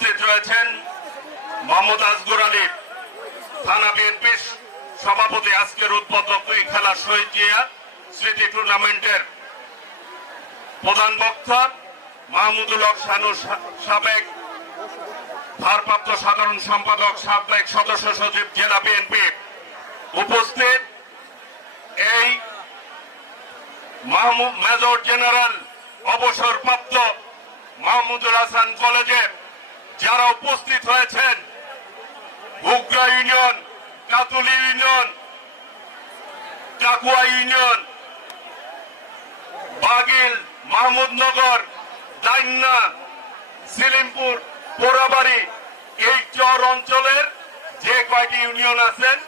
উপস্থিত রয়েছেন মোহাম্মদ আসগর আলী, থানা বিএনপির সভাপতি। আজকের উদ্বোধক এই খেলা শহীদ জিয়া স্মৃতি টুর্নামেন্টের প্রধান বক্তা মাহমুদুল হক শানু, সাবেক ভারপ্রাপ্ত সাধারণ সম্পাদক, সাবেক সদস্য সচিব জেলা বিএনপি। উপস্থিত এই মেজর জেনারেল অবসরপ্রাপ্ত মাহমুদুল হাসান কলেজে যারা উপস্থিত হয়েছেন, Hugra union, কাতুলি union, Kakua union, Bagil, Mahmudnagar, দাইন্না, Silimpur, Porabari, এই চর অঞ্চলের যে কয়টি ইউনিয়ন আছেন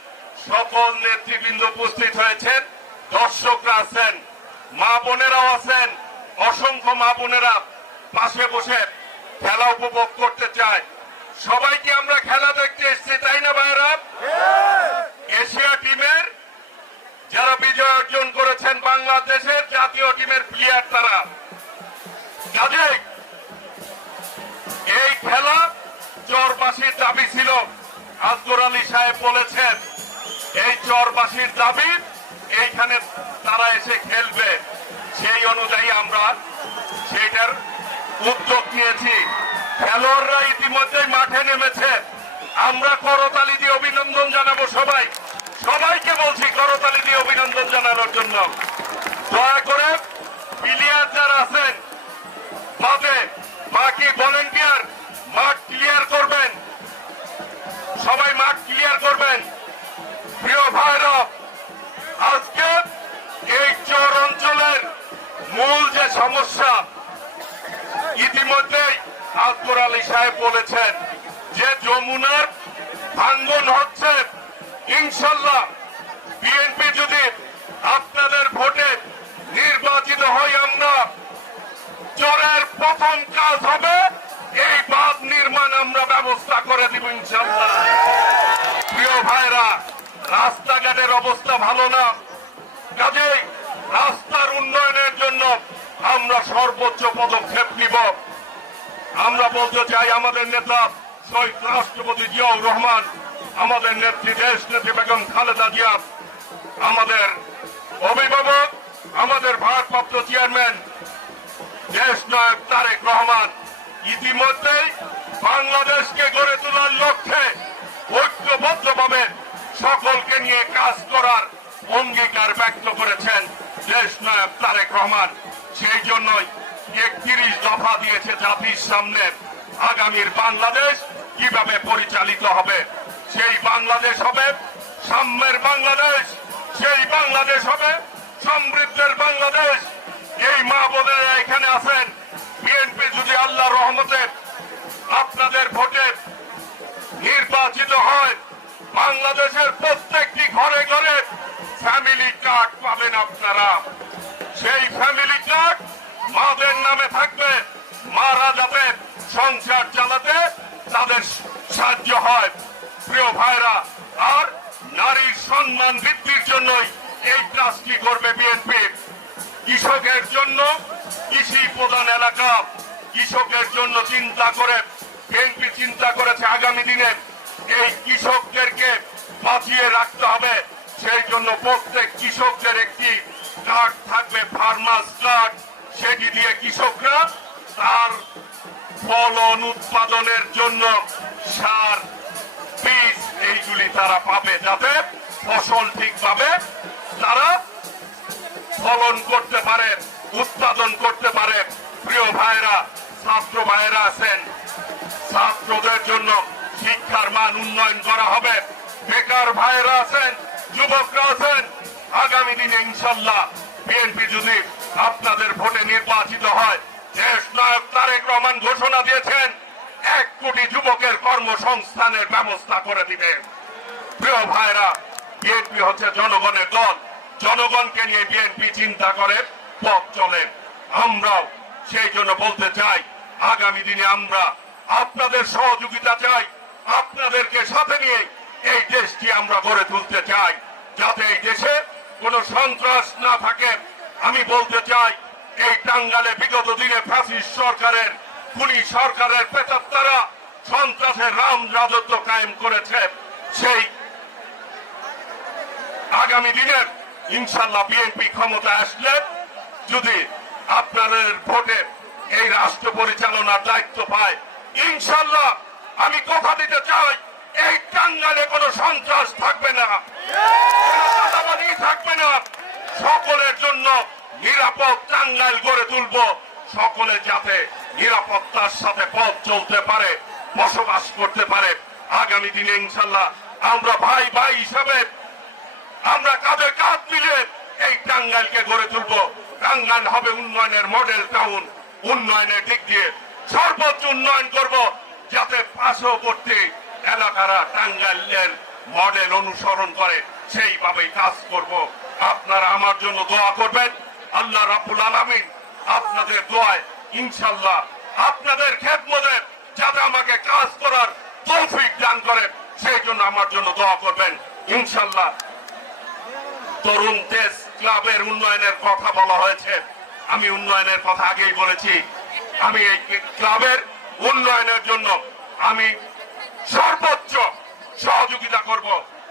সকল নেতৃবৃন্দ উপস্থিত হয়েছেন, দর্শকরা আছেন, মা বোনেরাও আছেন। অসংখ্য মা বোনেরা পাশে বসে খেলা উপভোগ করতে চায়। সবাইকে আমরা খেলা দেখতে এসেছি, তাই না ভাইরা? এশিয়া টিমের যারা বিজয় অর্জন করেছেন, বাংলাদেশের জাতীয় টিমের প্লেয়ার তারা। কাজেই এই খেলা চরবাসীর দাবি ছিল, আসগর আলী সাহেব বলেছেন এই চরবাসীর দাবি, এইখানে তারা এসে খেলবে। সেই অনুযায়ী আমরা সেইটার উদ্যোগ নিয়েছি। খেলোয়াড়রা ইতিমধ্যেই মাঠে নেমেছে। আমরা করতালি দিয়ে অভিনন্দন জানাবো। সবাইকে বলছি করতালি দিয়ে অভিনন্দন জানানোর জন্য। দয়া করে প্লেয়ার যারা আছেন বাদে বাকি ভলেন্টিয়ার মাঠ ক্লিয়ার করবেন, সবাই মাঠ ক্লিয়ার করবেন। প্রিয় ভাইরা, আজকে এই চর অঞ্চলের মূল যে সমস্যা ইতিমধ্যেই আসগর আলী সাহেব বলেছেন যে যমুনার ভাঙ্গন হচ্ছে। ইনশাল্লাহ বিএনপি যদি আপনাদের ভোটে নির্বাচিত হয়, আমরা চরের প্রথম কাজ হবে এই বাঁধ নির্মাণ আমরা ব্যবস্থা করে দিব ইনশাল্লাহ। প্রিয় ভাইরা, রাস্তাঘাটের অবস্থা ভালো না, কাজেই রাস্তার উন্নয়নের জন্য আমরা সর্বোচ্চ পদক্ষেপ নিব। আমরা বলতে চাই আমাদের নেতা শহীদ রাষ্ট্রপতি জিয়াউর রহমান, আমাদের নেত্রী দেশ নেত্রী বেগম খালেদা জিয়া, আমাদের অভিভাবক, আমাদের ভারপ্রাপ্ত চেয়ারম্যান দেশ নায়ক তারেক রহমান ইতিমধ্যেই বাংলাদেশকে গড়ে তোলার লক্ষ্যে ঐক্যবদ্ধভাবে সকলকে নিয়ে কাজ করার অঙ্গীকার ব্যক্ত করেছেন দেশ নায়ক তারেক রহমান। সেই জন্যই 31 দফা দিয়েছে জাতির সামনে। আগামীর বাংলাদেশ কিভাবে পরিচালিত হবে, সেই বাংলাদেশ হবে সাম্যের বাংলাদেশ, সেই বাংলাদেশ হবে সমৃদ্ধের বাংলাদেশ। এই মা বোনেরা এখানে আছেন, বিএনপি যদি আল্লাহর রহমতে আপনাদের ভোটে নির্বাচিত হয়, বাংলাদেশের প্রত্যেকটি ঘরে ঘরে ফ্যামিলি কার্ড পাবেন আপনারা। সেই ফ্যামিলি কার্ড মাদের নামে থাকবে, মারা যাবে সংসার চালাতে তাদের সাহায্য হয়। প্রিয় ভাইরা, আর নারীর সম্মান বৃদ্ধির জন্যই এই কাজটি করবে বিএনপি। কৃষকের জন্য, কৃষি প্রধান এলাকা, কৃষকের জন্য চিন্তা করে বিএনপি চিন্তা করেছে আগামী দিনে এই কৃষকদেরকে বাঁচিয়ে রাখতে হবে। সেই জন্য প্রত্যেক কৃষকদের একটি কার্ড থাকবে, ফার্মার্স কার্ড। সেটি দিয়ে কৃষকরা তার ফলন উৎপাদনের জন্য সার, বীজ এইগুলি তারা পাবে, যাতে ফসল ঠিকভাবে তারা ফলন করতে পারে, উৎপাদন করতে পারে। প্রিয় ভাইরা, ছাত্র ভাইরা আছেন, ছাত্রদের জন্য শিক্ষার মান উন্নয়ন করা হবে। বেকার ভাইরা আছেন, যুবকরা আছেন, আগামী দিনে ইনশাল্লাহ বিএনপি যদি আপনাদের ভোটে নির্বাচিত হয়, দেশ নায়ক তারেক রহমান ঘোষণা দিয়েছেন 1 কোটি যুবকের কর্মসংস্থানের ব্যবস্থা করে দিবে। প্রিয় ভাইরা, বিএনপি হচ্ছে জনগণের দল, জনগণকে নিয়ে বিএনপি চিন্তা করে পথ চলে। আমরাও সেই জন্য বলতে চাই আগামী দিনে আমরা আপনাদের সহযোগিতা চাই, আপনাদেরকে সাথে নিয়ে এই দেশটি আমরা গড়ে তুলতে চাই, যাতে এই দেশে কোনো সন্ত্রাস না থাকে। আমি বলতে চাই এই টাঙ্গালে বিগত দিনে ফ্যাসিস্ট সরকারের, খুনি সরকারের প্রেতাত্মারা দেশে রাম রাজত্ব কায়েম করেছে, সেই আগামী দিনের ইনশাল্লাহ বিএনপি ক্ষমতা আসলে যদি আপনাদের ভোটে এই রাষ্ট্র পরিচালনার দায়িত্ব পায়, ইনশাল্লাহ আমি কথা দিতে চাই, এই টাঙ্গাইলে কোনো সন্ত্রাস থাকবে না, চাঁদাবাজি থাকবে না। সকলের জন্য নিরাপদ টাঙ্গাইল গড়ে তুলব, সকলে যাতে নিরাপত্তার সাথে পথ চলতে পারে, বসবাস করতে পারে। আগামী দিনে ইনশাল্লাহ আমরা ভাই ভাই হিসাবে আমরা কাঁধে কাঁধ মিলে এই টাঙ্গাইলকে গড়ে তুলব। টাঙ্গাইল হবে উন্নয়নের মডেল টাউন, উন্নয়নের দিক দিয়ে সর্বোচ্চ উন্নয়ন করব, যাতে পার্শ্ববর্তী এলাকারা টাঙ্গাইলের মডেল অনুসরণ করে, সেইভাবেই কাজ করব। আপনারা আমার জন্য দোয়া করবেন। আল্লাহ রাব্বুল আলামিন আপনাদের দোয়ায় ইনশাল্লাহ আপনাদের খেদমতে যাতে আমাকে কাজ করার তৌফিক দান করে, সেই জন্য আমার জন্য দোয়া করবেন ইনশাল্লাহ। তরুণ দেশ ক্লাবের উন্নয়নের কথা বলা হয়েছে, আমি উন্নয়নের কথা আগেই বলেছি। আমি এই ক্লাবের উন্নয়নের জন্য আমি সর্বোচ্চ সহযোগিতা করব,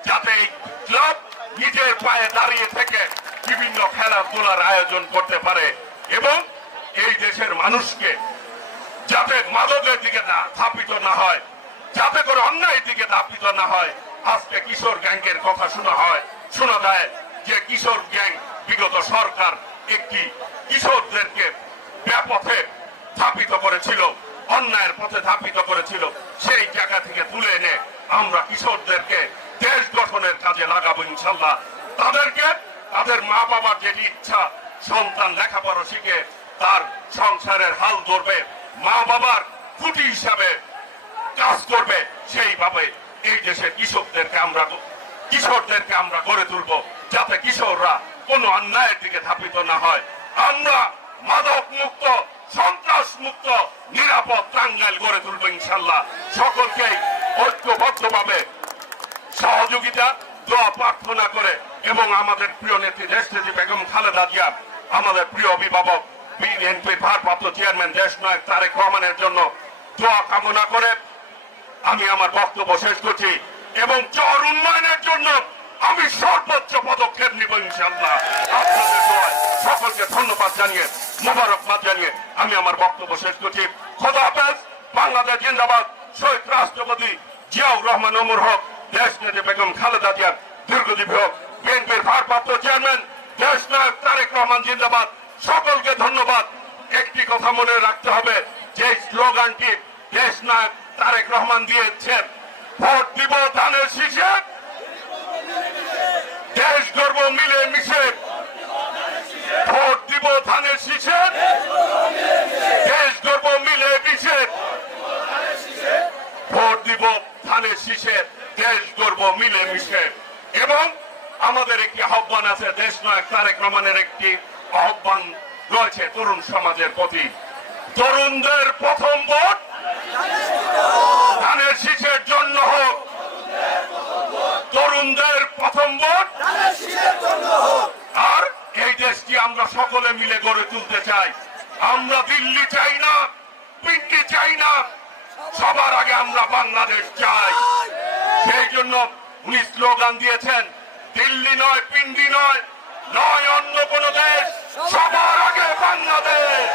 যাতে এই ক্লাব নিজের পায়ে দাঁড়িয়ে থেকে বিভিন্ন খেলাধুলার আয়োজন করতে পারে এবং এই দেশের মানুষকে যাতে মাদকের দিকে ধাপিত না হয়, যাতে করে অন্যায়ের দিকে ধাপিত না হয়। আজকে কিশোর গ্যাংয়ের কথা শোনা যায় যে কিশোর গ্যাং বিগত সরকার একটি কিশোরদেরকে ব্যাপথে ধাপিত করেছিল, অন্যায়ের পথে ধাপিত করেছিল। সেই জায়গা থেকে তুলে এনে আমরা কিশোরদেরকে দেশ গঠনের কাজে লাগাবো ইনশাল্লাহ। তাদেরকে তাদের মা বাবার যেটি ইচ্ছা, সন্তান লেখাপড়া শিখে তার সংসারের হাল ধরবে, মা বাবার খুঁটি হিসাবে কাজ করবে, সেইভাবে এই দেশের কিশোরদেরকে আমরা গড়ে তুলবো, যাতে কিশোররা কোনো অন্যায়ের দিকে ধাপিত না হয়। আমরা মাদক মুক্ত, সন্ত্রাস মুক্ত, নিরাপদ টাঙ্গাইল গড়ে তুলবো ইনশাল্লাহ। সকলকেই ঐক্যবদ্ধভাবে সহযোগিতা দোয়া প্রার্থনা করে এবং আমাদের প্রিয় নেত্রী দেশনেত্রী বেগম খালেদা জিয়া, আমাদের প্রিয় অভিভাবক বিএনপির ভারপ্রাপ্ত চেয়ারম্যান দেশনায়ক তারেক রহমানের জন্য দোয়া কামনা করে আমি আমার বক্তব্য শেষ করছি এবং চর উন্নয়নের জন্য আমি সর্বোচ্চ পদক্ষেপ নিব ইনশাল্লাহ। আপনাদের দোয়ায় সকলকে ধন্যবাদ জানিয়ে, মোবারকবাদ জানিয়ে আমি আমার বক্তব্য শেষ করছি। খোদা হাফেজ। বাংলাদেশ জিন্দাবাদ। শহীদ রাষ্ট্রপতি জিয়াউর রহমান ওমর হক, দেশনেত্রী বেগম খালেদা জিয়া দীর্ঘজীবী হোক। বিএনপির ভারপ্রাপ্ত চেয়ারম্যান দেশনায়ক তারেক রহমান জিন্দাবাদ। সকলকে ধন্যবাদ। একটি কথা মনে রাখতে হবে, যে স্লোগানটি দেশনায়ক তারেক রহমান দিয়েছেন, ভোট দিব ধানের শীষে, দেশ গর্ব মিলে মিশে, ভোট দিব ধানের শীষে, দেশ গর্ব মিলে মিশে, ভোট দিব ধানের শীষে, দেশ গর্ব মিলে মিশে। এবং আমাদের একটি আহ্বান আছে, দেশনায়ক তারেক রহমানের একটি আহ্বান রয়েছে তরুণ সমাজের প্রতি। তরুণদের প্রথম ভোট ধানের শীষের জন্য হোক, তরুণদের প্রথম ভোট। আর এই দেশটি আমরা সকলে মিলে গড়ে তুলতে চাই। আমরা দিল্লি চাই না, পিন্ডি চাই না, সবার আগে আমরা বাংলাদেশ চাই। সেই জন্য উনি স্লোগান দিয়েছেন, দিল্লি নয়, পিন্ডি নয়, নয় অন্য কোন দেশ, সবার আগে বাংলাদেশ।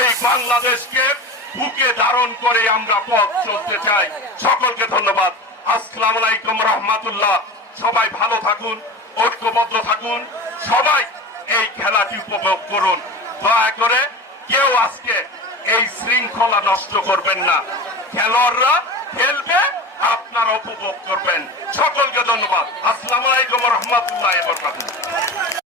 এই বাংলাদেশকে বুকে ধারণ করে আমরা পথ চলতে চাই। সকলকে ধন্যবাদ। আসসালামু আলাইকুম রহমাতুল্লাহ। সবাই ভালো থাকুন, ঐক্যবদ্ধ থাকুন, সবাই এই খেলাটি উপভোগ করুন। দয়া করে কেউ আজকে এই শৃঙ্খলা নষ্ট করবেন না। খেলোয়াড়রা খেলবে, আপনারা উপভোগ করবেন। সকলকে ধন্যবাদ। আসসালামু আলাইকুম রহমাতুল্লাহ।